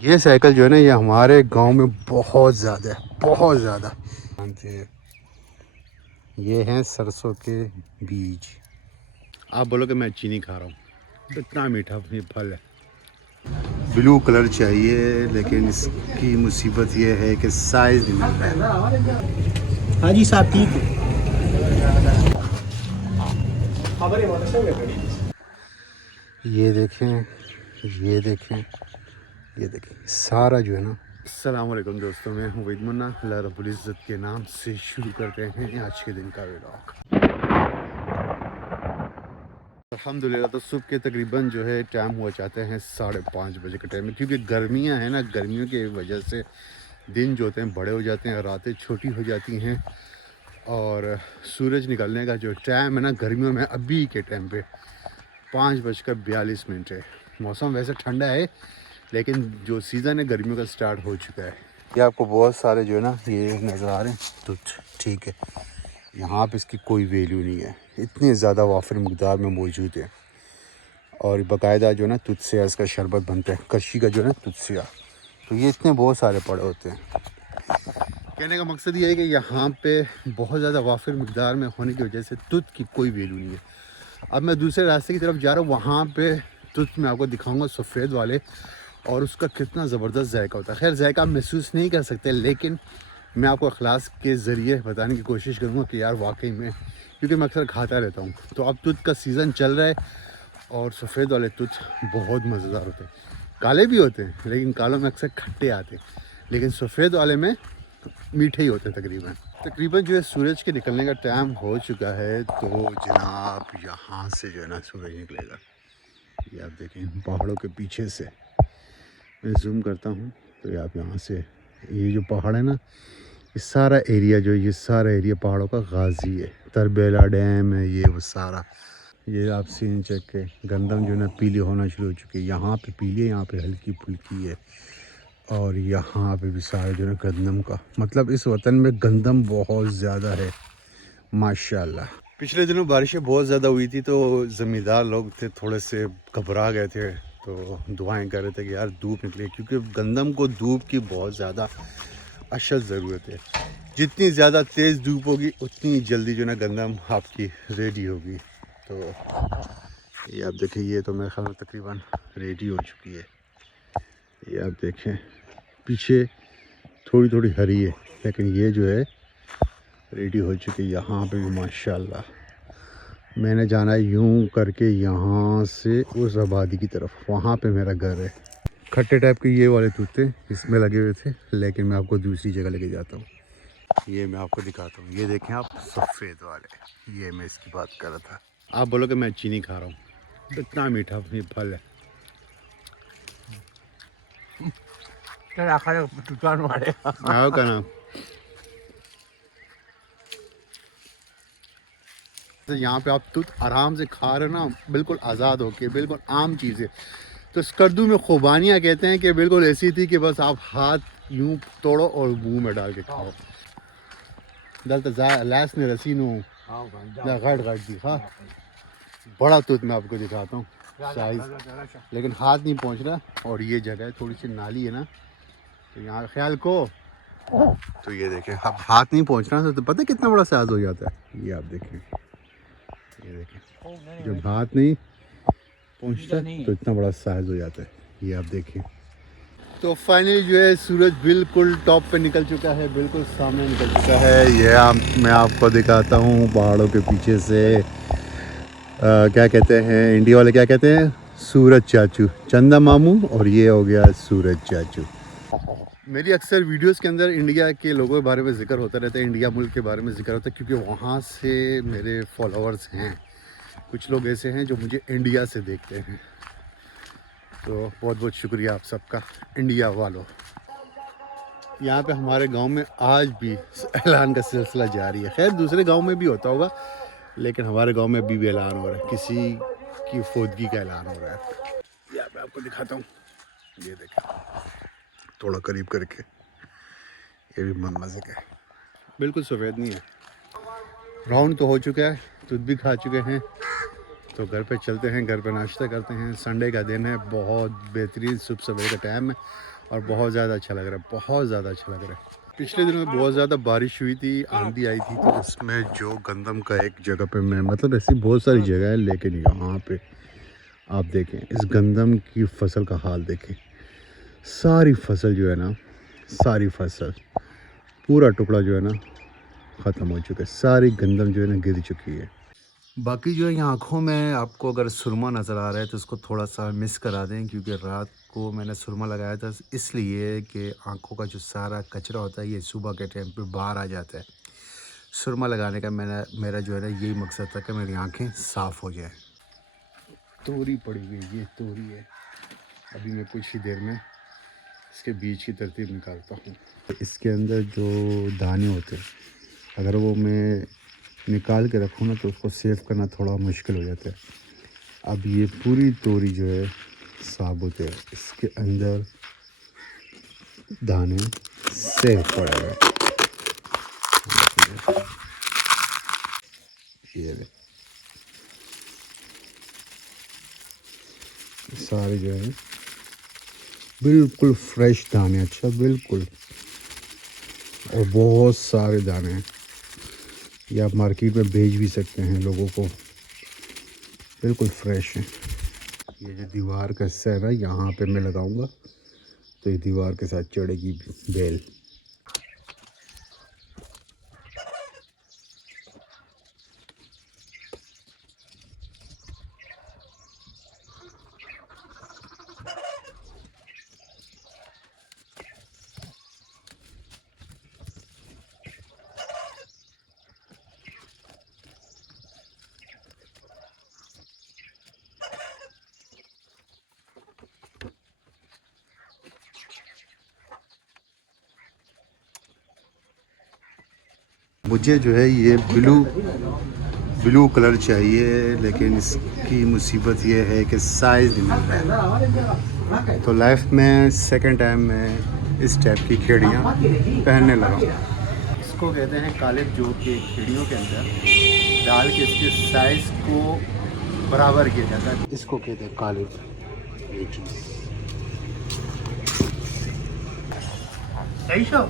ये साइकिल जो है ना ये हमारे गांव में बहुत ज़्यादा है, बहुत ज़्यादा। ये हैं सरसों के बीज। आप बोलो कि मैं चीनी खा रहा हूँ, इतना मीठा ये फल है। ब्लू कलर चाहिए लेकिन इसकी मुसीबत ये है कि साइज़ नहीं मिल रहा है। हाँ जी साहब ठीक है। ये देखें, ये देखें, ये देखें, सारा जो है ना। अस्सलाम वालेकुम दोस्तों, मैं हूँ वहीद मुन्ना। अल्लाह रब्बुल इज़्ज़त के नाम से शुरू करते हैं आज के दिन का व्लॉग। अल्हम्दुलिल्लाह तो सुबह के तकरीबन जो है टाइम हुआ चाहते हैं 5:30 बजे का टाइम है, क्योंकि गर्मियाँ हैं ना, गर्मियों की वजह से दिन जो होते हैं बड़े हो जाते हैं, रातें छोटी हो जाती हैं और सूरज निकलने का जो टाइम है ना गर्मियों में अभी के टाइम पे 5:42 है। मौसम वैसे ठंडा है लेकिन जो सीज़न है गर्मियों का स्टार्ट हो चुका है। ये आपको बहुत सारे जो है ना ये नज़र आ रहे हैं तो ठीक है, यहाँ पे इसकी कोई वैल्यू नहीं है, इतनी ज़्यादा वाफिर मकदार में मौजूद है। और बाकायदा जो है ना तुलसिया इसका शरबत बनता है, कशी का जो है ना तुलसिया, तो ये इतने बहुत सारे पड़े होते हैं। कहने का मकसद ये है कि यहाँ पे बहुत ज़्यादा वाफिर मकदार में होने की वजह से तुत की कोई वैल्यू नहीं है। अब मैं दूसरे रास्ते की तरफ जा रहा हूँ, वहाँ पे तुत मैं आपको दिखाऊंगा सफ़ेद वाले, और उसका कितना ज़बरदस्त जायका होता है। खैर जायका आप महसूस नहीं कर सकते लेकिन मैं आपको अखलास के ज़रिए बताने की कोशिश करूँगा कि यार वाकई में, क्योंकि मैं अक्सर खाता रहता हूँ। तो अब तुत का सीज़न चल रहा है और सफ़ेद वाले तुत बहुत मज़ेदार होते हैं। काले भी होते हैं लेकिन कालों में अक्सर खट्टे आते हैं, लेकिन सफ़ेद वाले में मीठे ही होते हैं तकरीबन। तकरीबन जो है सूरज के निकलने का टाइम हो चुका है, तो जनाब यहाँ से जो है ना सूरज निकलेगा। ये आप देखें पहाड़ों के पीछे से मैं जूम करता हूँ तो ये आप यहाँ से, ये जो पहाड़ है ना, ये सारा एरिया जो है, ये सारा एरिया पहाड़ों का गाजी है। तरबेला डैम है ये वो सारा। ये आप सीन चेक के, गंदम जो है ना पीली होना शुरू हो चुकी है। यहाँ पे पीली है, यहाँ पे हल्की फुल्की है, और यहाँ पे भी सारा जो है गंदम का, मतलब इस वतन में गंदम बहुत ज़्यादा है माशाल्लाह। पिछले दिनों बारिशें बहुत ज़्यादा हुई थी तो ज़मींदार लोग थे थोड़े से घबरा गए थे, तो दुआएं कर रहे थे कि यार धूप निकले, क्योंकि गंदम को धूप की बहुत ज़्यादा अशद ज़रूरत है। जितनी ज़्यादा तेज़ धूप होगी उतनी जल्दी जो ना गंदम आपकी रेडी होगी। तो ये आप देखें, ये तो मेरे ख्याल में तकरीबन रेडी हो चुकी है। ये आप देखें पीछे थोड़ी थोड़ी हरी है लेकिन ये जो है रेडी हो चुकी है। यहाँ पे भी माशाल्लाह मैंने जाना है यूं करके यहाँ से उस आबादी की तरफ, वहाँ पे मेरा घर है। खट्टे टाइप के ये वाले तूते इसमें लगे हुए थे लेकिन मैं आपको दूसरी जगह लेके जाता हूँ। ये मैं आपको दिखाता हूँ, ये देखें आप सफ़ेद वाले, ये मैं इसकी बात कर रहा था। आप बोलो कि मैं चीनी खा रहा हूँ, इतना मीठा ये फल है। आओ का नाम तो यहाँ पे आप तुत आराम से खा रहे हो ना, बिल्कुल आज़ाद होके, बिल्कुल आम चीज़ है। तो स्कर्दू में खुबानियाँ कहते हैं कि बिल्कुल ऐसी थी कि बस आप हाथ यूं तोड़ो और मुंह में डाल के खाओ। दल तो लाश ने रसीनू घट घट दी। हाँ बड़ा तुत मैं आपको दिखाता हूँ साइज, लेकिन हाथ नहीं पहुँच रहा। और ये जगह है थोड़ी सी नाली है ना, तो यहाँ ख्याल को, तो ये देखें अब हाथ नहीं पहुँच रहा तो पता है कितना बड़ा साइज हो जाता है। ये आप देखें, ये देखें जब हाथ नहीं पहुँचता तो इतना बड़ा साइज हो जाता है। ये आप देखें। तो फाइनली जो है सूरज बिल्कुल टॉप पे निकल चुका है, बिल्कुल सामने निकल चुका है। ये मैं आपको दिखाता हूँ पहाड़ों के पीछे से क्या कहते हैं इंडिया वाले, क्या कहते हैं, सूरज चाचू, चंदा मामू, और ये हो गया सूरज चाचू। मेरी अक्सर वीडियोस के अंदर इंडिया के लोगों के बारे में जिक्र होता रहता है, इंडिया मुल्क के बारे में जिक्र होता है, क्योंकि वहाँ से मेरे फॉलोअर्स हैं। कुछ लोग ऐसे हैं जो मुझे इंडिया से देखते हैं, तो बहुत बहुत शुक्रिया आप सबका इंडिया वालों। यहाँ पे हमारे गांव में आज भी ऐलान का सिलसिला जारी है। खैर दूसरे गांव में भी होता होगा लेकिन हमारे गांव में अभी भी ऐलान हो रहा है, किसी की फौदगी का ऐलान हो रहा है। यहाँ पे आपको दिखाता हूँ, ये देखें थोड़ा करीब करके, ये भी मन मज़े का है, बिल्कुल सफ़ेद नहीं है। राउंड तो हो चुका है, दूध भी खा चुके हैं, तो घर पे चलते हैं, घर पे नाश्ता करते हैं। संडे का दिन है, बहुत बेहतरीन सुबह सवेरे का टाइम है और बहुत ज़्यादा अच्छा लग रहा है, बहुत ज़्यादा अच्छा लग रहा है। पिछले दिनों में बहुत ज़्यादा बारिश हुई थी, आंधी आई थी, तो उसमें जो गंदम का एक जगह पे मैं मतलब ऐसी बहुत सारी जगह है, लेकिन यहाँ पे आप देखें इस गंदम की फसल का हाल देखें। सारी फसल जो है ना, सारी फसल पूरा टुकड़ा जो है ना ख़त्म हो चुका है, सारी गंदम जो है ना गिर चुकी है। बाकी जो है यहाँ आँखों में आपको अगर सुरमा नज़र आ रहा है तो उसको थोड़ा सा मिस करा दें, क्योंकि रात को मैंने सुरमा लगाया था इसलिए कि आँखों का जो सारा कचरा होता है ये सुबह के टाइम पे बाहर आ जाता है। सुरमा लगाने का मेरा जो है ना यही मकसद था कि मेरी आँखें साफ़ हो जाए। तोरी पड़ी हुई, ये तोरी है। अभी मैं कुछ ही देर में इसके बीज की तरतीब निकालता हूँ। इसके अंदर जो दाने होते हैं अगर वो मैं निकाल के रखूँ ना तो उसको सेव करना थोड़ा मुश्किल हो जाता है। अब ये पूरी तोरी जो है साबुत है, इसके अंदर दाने सेव पड़े हुए हैं। ये सारे जो है बिल्कुल फ्रेश दाने, अच्छा बिल्कुल, और बहुत सारे दाने हैं। ये आप मार्केट में बेच भी सकते हैं लोगों को, बिल्कुल फ्रेश है। ये जो दीवार का हिस्सा है ना यहाँ पे मैं लगाऊंगा तो ये दीवार के साथ चढ़ेगी बेल। मुझे जो है ये ब्लू कलर चाहिए, लेकिन इसकी मुसीबत ये है कि साइज़ नहीं मिल रहा है। तो लाइफ में सेकंड टाइम मैं इस टाइप की खेड़ियाँ पहनने लगा। इसको कहते हैं कालिब, जो कि खेड़ियों के अंदर डाल के इसके साइज़ को बराबर किया जाता है, इसको कहते हैं कालिब। ये चीज़ सही शो।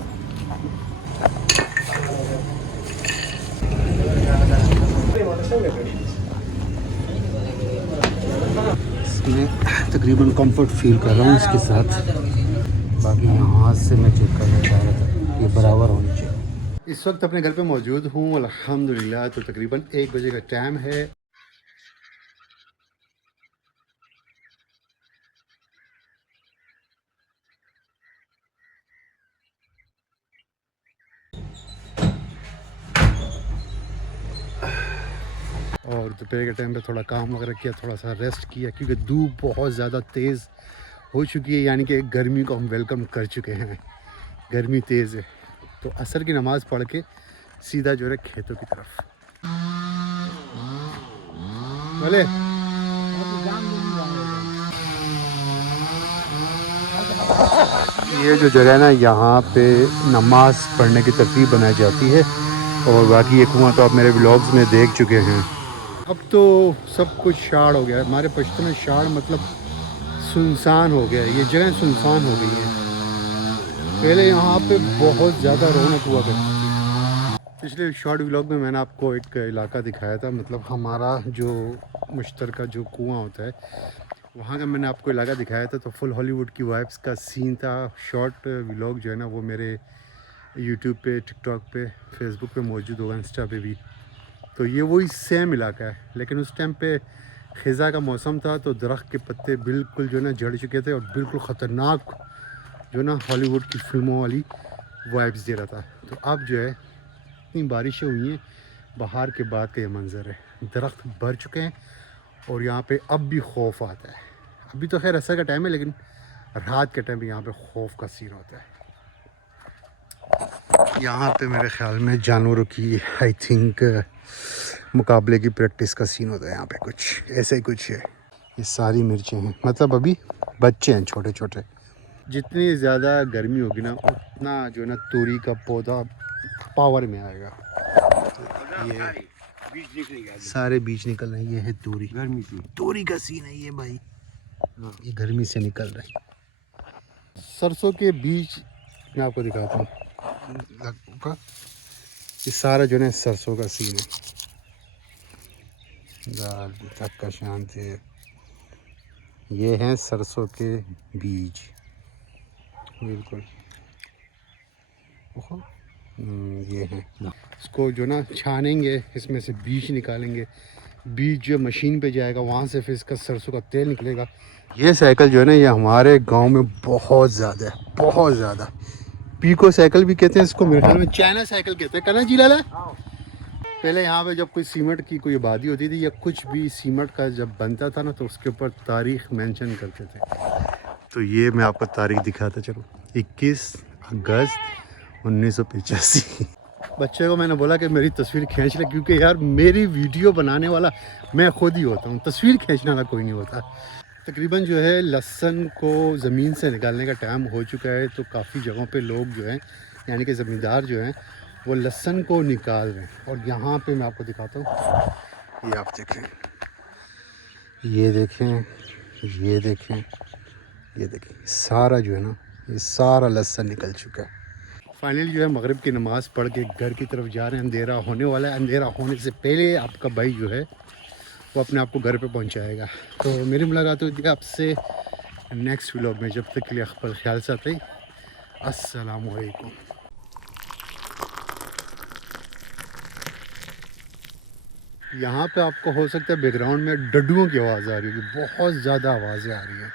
इसमें तकरीबन कंफर्ट फील कर रहा हूँ इसके साथ। बाकी यहाँ से मैं चेक करना चाह रहा था ये बराबर होनी चाहिए। इस वक्त अपने घर पे मौजूद हूँ अल्हम्दुलिल्लाह। तो तकरीबन 1 बजे का टाइम है। और दोपहर के टाइम पे थोड़ा काम वगैरह किया, थोड़ा सा रेस्ट किया, क्योंकि धूप बहुत ज़्यादा तेज़ हो चुकी है, यानी कि गर्मी को हम वेलकम कर चुके हैं। गर्मी तेज़ है तो असर की नमाज़ पढ़ के सीधा जो है खेतों की तरफ। बोले ये जो जगह है ना यहाँ पे नमाज़ पढ़ने की तरतीब बनाई जाती है। और बाकी ये कुआं तो आप मेरे व्लॉग्स में देख चुके हैं। अब तो सब कुछ शाड़ हो गया है। हमारे पश्तो में शाड़ मतलब सुनसान हो गया है, ये जगह सुनसान हो गई है। पहले यहाँ पे बहुत ज़्यादा रौनक हुआ करती थी। पिछले शॉर्ट व्लॉग में मैंने आपको एक इलाका दिखाया था, मतलब हमारा जो मुश्तरका जो कुआं होता है वहाँ का मैंने आपको इलाका दिखाया था। तो फुल हॉलीवुड की वाइब्स का सीन था। शॉर्ट व्लॉग जो है ना वो मेरे यूट्यूब पे, टिकटॉक पे, फेसबुक पे मौजूद होगा, इंस्टा पे भी। तो ये वही सेम इलाका है, लेकिन उस टाइम पे ख़ज़ा का मौसम था तो दरख्त के पत्ते बिल्कुल जो है ना झड़ चुके थे और बिल्कुल ख़तरनाक जो ना हॉलीवुड की फिल्मों वाली वाइब्स दे रहा था। तो अब जो है इतनी बारिशें हुई हैं, बाहर के बाद का ये मंज़र है, दरख्त भर चुके हैं और यहाँ पे अब भी खौफ आता है। अभी तो खैर असर का टाइम है, लेकिन रात के टाइम पे यहाँ पे खौफ का सीन होता है। यहाँ पे मेरे ख्याल में जानवरों की आई थिंक मुकाबले की प्रैक्टिस का सीन होता है। यहाँ पे कुछ ऐसे ही कुछ है। ये सारी मिर्चें हैं, मतलब अभी बच्चे हैं छोटे छोटे। जितनी ज़्यादा गर्मी होगी ना उतना जो है ना तोरी का पौधा पावर में आएगा। ये सारे बीज निकल रहे हैं। ये है तोरी, गर्मी की तोरी का सीन है ये भाई। ये गर्मी से निकल रहे हैं। सरसों के बीज मैं आपको दिखाता हूँ। ये सारा जो है सरसों का सीन है। दाल तक का शांति है। ये हैं सरसों के बीज, बिल्कुल ये हैं। इसको जो ना छानेंगे, इसमें से बीज निकालेंगे, बीज जो मशीन पे जाएगा, वहाँ से फिर इसका सरसों का तेल निकलेगा। ये साइकिल जो है ना ये हमारे गांव में बहुत ज़्यादा है, बहुत ज़्यादा। पीको साइकिल भी कहते हैं इसको, मेरे ख्याल में चाइना साइकिल कहते हैं। कहना जी लाला। पहले यहाँ पे जब कोई सीमेंट की कोई आबादी होती थी या कुछ भी सीमेंट का जब बनता था ना, तो उसके ऊपर तारीख मेंशन करते थे। तो ये मैं आपको तारीख दिखाता चलो, 21 अगस्त 1985। बच्चे को मैंने बोला कि मेरी तस्वीर खींच ले, क्योंकि यार मेरी वीडियो बनाने वाला मैं खुद ही होता हूँ, तस्वीर खींचने वाला कोई नहीं होता। तकरीबन जो है लहसुन को ज़मीन से निकालने का टाइम हो चुका है, तो काफ़ी जगहों पे लोग जो हैं यानी कि ज़मींदार जो हैं वो लहसुन को निकाल रहे हैं। और यहाँ पे मैं आपको दिखाता हूँ, ये आप देखें, ये देखें, ये देखें, ये देखें, सारा जो है ना ये सारा लहसुन निकल चुका है। फाइनली जो है मगरिब की नमाज़ पढ़ के घर की तरफ जा रहे हैं। अंधेरा होने वाला है, अंधेरा होने से पहले आपका भाई जो है वो अपने आप को घर पे पहुंचाएगा। तो मेरी मुलाकात होती है आपसे नेक्स्ट व्लॉग में। जब तक के लिए अपना ख्याल से आते ही अस्सलाम वालेकुम। यहाँ पे आपको हो सकता है बैकग्राउंड में डड्डुओं की आवाज़ आ रही होगी, बहुत ज़्यादा आवाज़ें आ रही हैं।